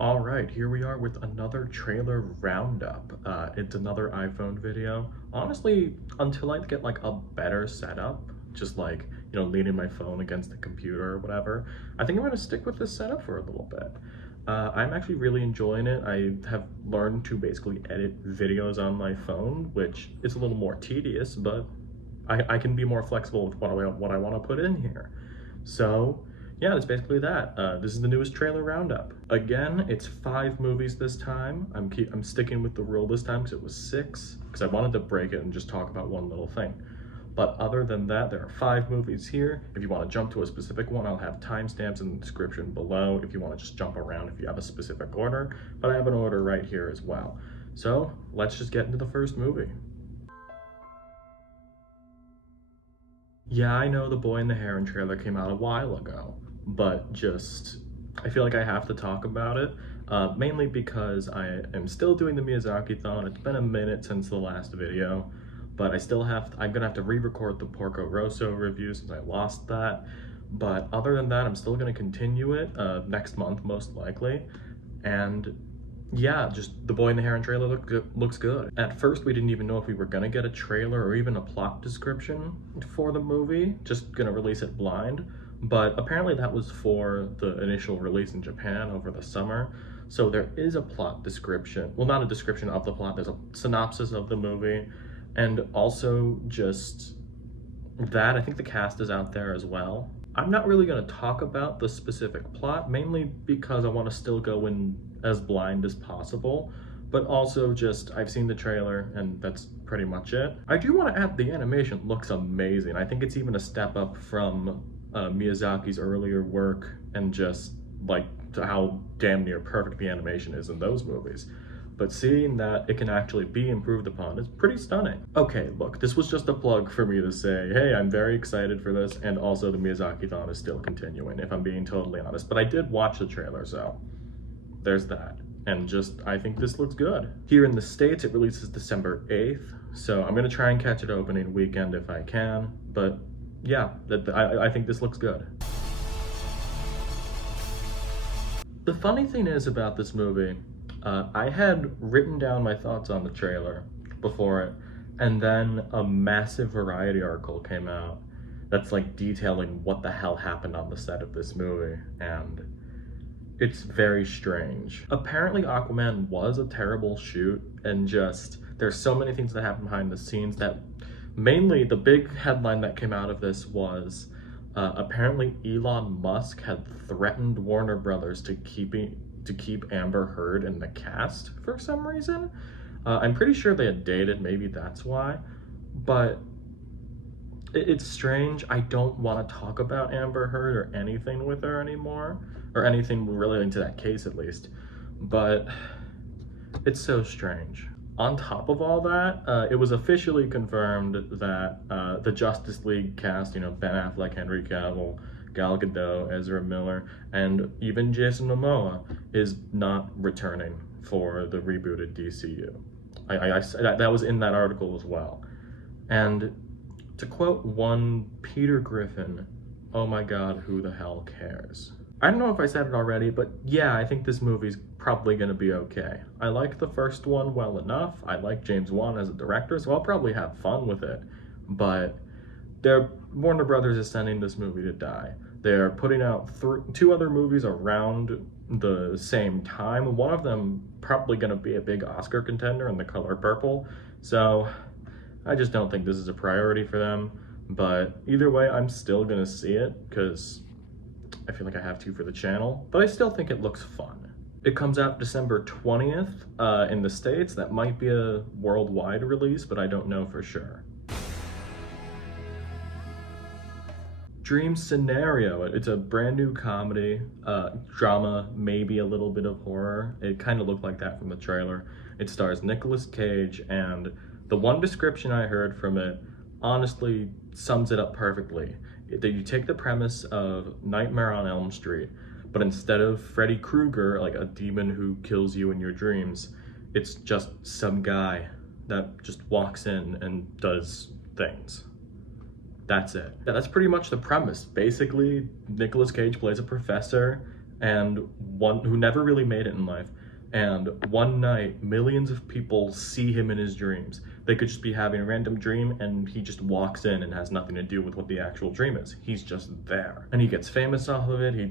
All right, here we are with another trailer roundup. It's another iPhone video. Honestly, until I get like a better setup, just like, leaning my phone against the computer or whatever, I think I'm gonna stick with this setup for a little bit. I'm actually really enjoying it. I have learned to basically edit videos on my phone, which is a little more tedious, but I can be more flexible with what I want to put in here. So yeah, that's basically that. This is the newest trailer roundup. Again, it's 5 movies this time. I'm sticking with the rule this time because it was 6, because I wanted to break it and just talk about one little thing. But other than that, there are 5 movies here. If you want to jump to a specific one, I'll have timestamps in the description below if you want to just jump around if you have a specific order, but I have an order right here as well. So let's just get into the first movie. Yeah, I know the Boy and the Heron trailer came out a while ago, but I feel like I have to talk about it, mainly because I am still doing the Miyazaki-thon. It's been a minute since the last video, but I'm gonna have to re-record the Porco Rosso review since I lost that. But other than that, I'm still gonna continue it next month, most likely. And yeah, just the Boy and the Heron trailer looks good. At first, we didn't even know if we were gonna get a trailer or even a plot description for the movie, just gonna release it blind. But apparently that was for the initial release in Japan over the summer. So there is a plot description. Well, not a description of the plot, there's a synopsis of the movie. And also just that, I think the cast is out there as well. I'm not really going to talk about the specific plot, mainly because I want to still go in as blind as possible, but also just I've seen the trailer and that's pretty much it. I do want to add the animation looks amazing. I think it's even a step up from Miyazaki's earlier work and just like to how damn near perfect the animation is in those movies. But seeing that it can actually be improved upon is pretty stunning. Okay, look, this was just a plug for me to say, hey, I'm very excited for this, and also the Miyazaki-thon is still continuing, if I'm being totally honest. But I did watch the trailer, so there's that. And I think this looks good. Here in the States, it releases December 8th, so I'm gonna try and catch it opening weekend if I can, but yeah, I think this looks good. The funny thing is about this movie, I had written down my thoughts on the trailer before it, and then a massive Variety article came out that's like detailing what the hell happened on the set of this movie, and it's very strange. Apparently Aquaman was a terrible shoot, and there's so many things that happen behind the scenes that mainly the big headline that came out of this was apparently Elon Musk had threatened Warner Brothers to keep Amber Heard in the cast for some reason. I'm pretty sure they had dated, maybe that's why, but it's strange. I don't want to talk about Amber Heard or anything with her anymore, or anything relating to that case at least, but it's so strange. On top of all that, it was officially confirmed that the Justice League cast, Ben Affleck, Henry Cavill, Gal Gadot, Ezra Miller, and even Jason Momoa is not returning for the rebooted DCU. That was in that article as well. And to quote one Peter Griffin, oh my god, who the hell cares? I don't know if I said it already, but yeah, I think this movie's probably gonna be okay. I like the first one well enough. I like James Wan as a director, so I'll probably have fun with it. But Warner Brothers is sending this movie to die. They're putting out 2 other movies around the same time. One of them probably gonna be a big Oscar contender in The Color Purple. So I just don't think this is a priority for them. But either way, I'm still gonna see it because I feel like I have to for the channel, but I still think it looks fun. It comes out December 20th in the States. That might be a worldwide release, but I don't know for sure. Dream Scenario. It's a brand new comedy, drama, maybe a little bit of horror. It kind of looked like that from the trailer. It stars Nicolas Cage, and the one description I heard from it honestly sums it up perfectly. That you take the premise of Nightmare on Elm Street, but instead of Freddy Krueger, like a demon who kills you in your dreams, it's just some guy that just walks in and does things. That's it. Yeah, that's pretty much the premise. Basically, Nicolas Cage plays a professor, and one who never really made it in life. And one night, millions of people see him in his dreams. They could just be having a random dream and he just walks in and has nothing to do with what the actual dream is. He's just there. And he gets famous off of it. He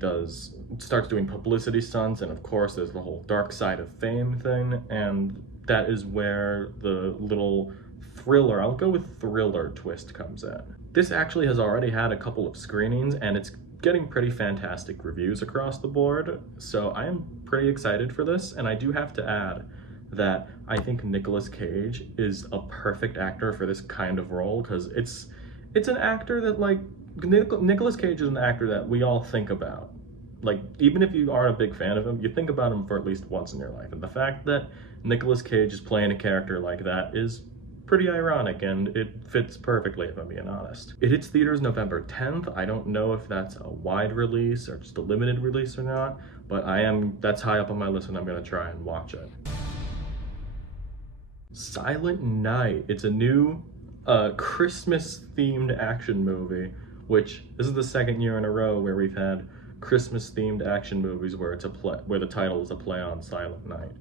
starts doing publicity stunts, and of course there's the whole dark side of fame thing, and that is where the little thriller, I'll go with thriller twist, comes in. This actually has already had a couple of screenings and it's getting pretty fantastic reviews across the board, so I am pretty excited for this. And I do have to add that I think Nicolas Cage is a perfect actor for this kind of role, because it's an actor that, like, Nicolas Cage is an actor that we all think about. Like, even if you aren't a big fan of him, you think about him for at least once in your life. And the fact that Nicolas Cage is playing a character like that is pretty ironic, and it fits perfectly, if I'm being honest. It hits theaters November 10th. I don't know if that's a wide release or just a limited release or not, but that's high up on my list and I'm gonna try and watch it. Silent Night. It's a new Christmas-themed action movie, which this is the second year in a row where we've had Christmas-themed action movies where the title is a play on Silent Night.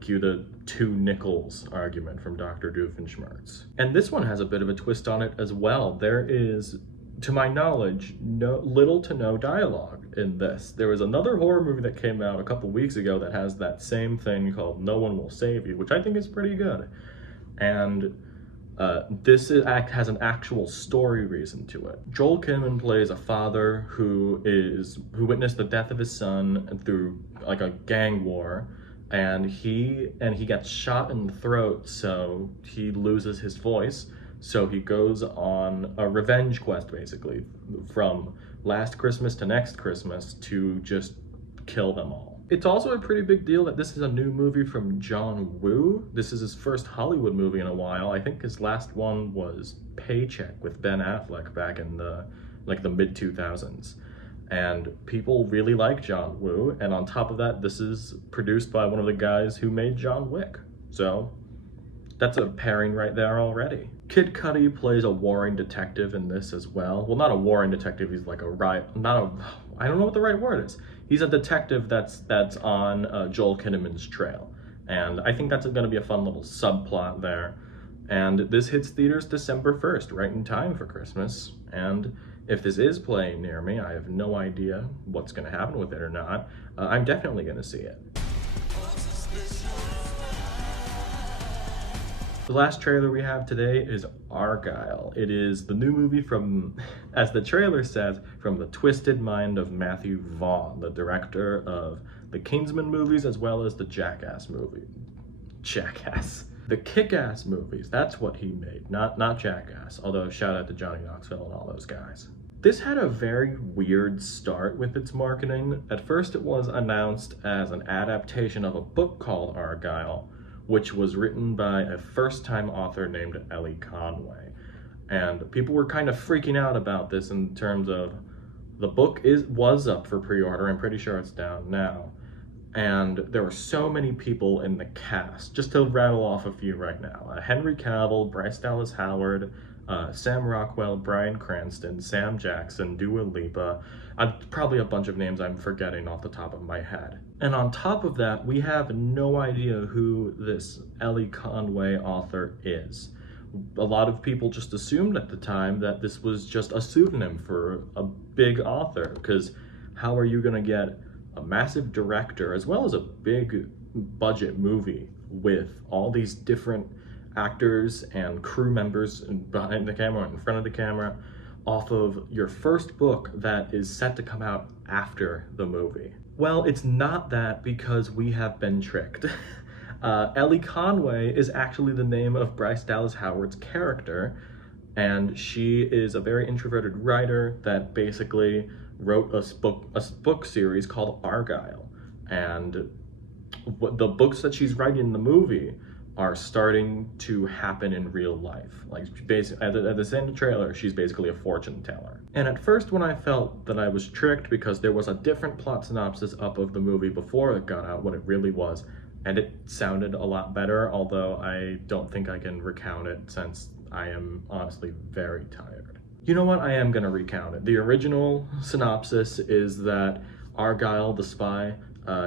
Cue the two nickels argument from Dr. Doofenshmirtz. And this one has a bit of a twist on it as well. There is, to my knowledge, little to no dialogue in this. There was another horror movie that came out a couple weeks ago that has that same thing called No One Will Save You, which I think is pretty good. And this has an actual story reason to it. Joel Kinnaman plays a father who witnessed the death of his son through like a gang war. And he gets shot in the throat, so he loses his voice. So he goes on a revenge quest, basically, from last Christmas to next Christmas, to just kill them all. It's also a pretty big deal that this is a new movie from John Woo. This is his first Hollywood movie in a while. I think his last one was Paycheck with Ben Affleck back in the mid-2000s. And people really like John Woo, and on top of that, this is produced by one of the guys who made John Wick. So that's a pairing right there already. Kid Cudi plays a warring detective in this as well. Well, not a warring detective, he's like I don't know what the right word is. He's a detective that's on Joel Kinnaman's trail. And I think that's gonna be a fun little subplot there. And this hits theaters December 1st, right in time for Christmas. And if this is playing near me, I have no idea what's going to happen with it or not. I'm definitely going to see it. The last trailer we have today is Argylle. It is the new movie from, as the trailer says, from the twisted mind of Matthew Vaughn, the director of the Kingsman movies as well as the Jackass movie. The Kick-Ass movies, that's what he made, not Jackass, although shout out to Johnny Knoxville and all those guys. This had a very weird start with its marketing. At first it was announced as an adaptation of a book called Argylle, which was written by a first-time author named Ellie Conway. And people were kind of freaking out about this in terms of the book was up for pre-order, I'm pretty sure it's down now. And there were so many people in the cast, just to rattle off a few right now. Henry Cavill, Bryce Dallas Howard, Sam Rockwell, Bryan Cranston, Sam Jackson, Dua Lipa, probably a bunch of names I'm forgetting off the top of my head. And on top of that, we have no idea who this Ellie Conway author is. A lot of people just assumed at the time that this was just a pseudonym for a big author, because how are you gonna get a massive director as well as a big budget movie with all these different actors and crew members behind the camera and in front of the camera off of your first book that is set to come out after the movie? Well, it's not that, because we have been tricked. Ellie Conway is actually the name of Bryce Dallas Howard's character, and she is a very introverted writer that basically wrote a book series called Argylle. And the books that she's writing in the movie are starting to happen in real life. Like, basically, at the end of the trailer, she's basically a fortune teller. And at first, when I felt that I was tricked because there was a different plot synopsis up of the movie before it got out, what it really was, and it sounded a lot better, although I don't think I can recount it since I am honestly very tired. You know what? I am gonna recount it. The original synopsis is that Argylle, the spy,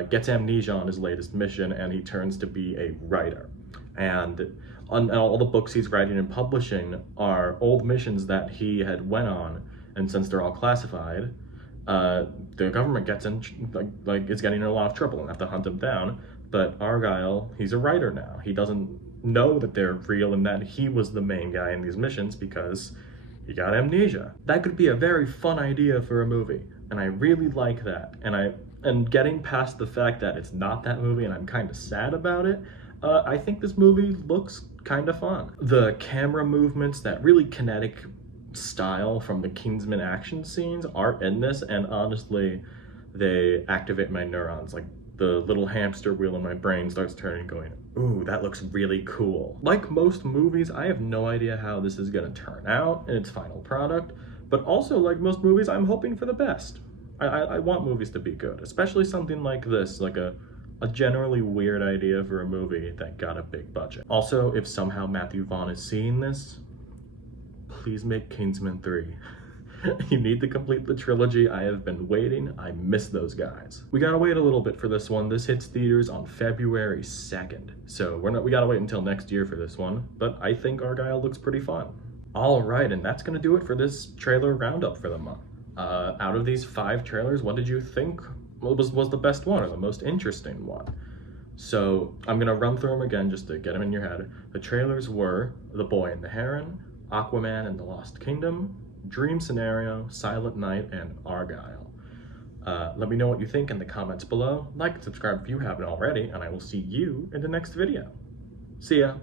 gets amnesia on his latest mission, and he turns to be a writer. And all the books he's writing and publishing are old missions that he had went on, and since they're all classified, the government gets in, is getting in a lot of trouble and have to hunt him down. But Argylle, he's a writer now. He doesn't know that they're real and that he was the main guy in these missions because he got amnesia. That could be a very fun idea for a movie, and I really like that. And getting past the fact that it's not that movie and I'm kind of sad about it, I think this movie looks kind of fun. The camera movements, that really kinetic style from the Kingsman action scenes are in this, and honestly, they activate my neurons. Like, the little hamster wheel in my brain starts turning, going, ooh, that looks really cool. Like most movies, I have no idea how this is gonna turn out in its final product, but also, like most movies, I'm hoping for the best. I want movies to be good, especially something like this, like a generally weird idea for a movie that got a big budget. Also, if somehow Matthew Vaughn is seeing this, please make Kingsman 3. You need to complete the trilogy. I have been waiting. I miss those guys. We gotta wait a little bit for this one. This hits theaters on February 2nd. So we gotta wait until next year for this one, but I think Argylle looks pretty fun. All right, and that's gonna do it for this trailer roundup for the month. Out of these 5 trailers, what did you think was the best one or the most interesting one? So I'm gonna run through them again just to get them in your head. The trailers were The Boy and the Heron, Aquaman and the Lost Kingdom, Dream Scenario, Silent Night, and Argylle. Let me know what you think in the comments below. Like and subscribe if you haven't already, and I will see you in the next video. See ya!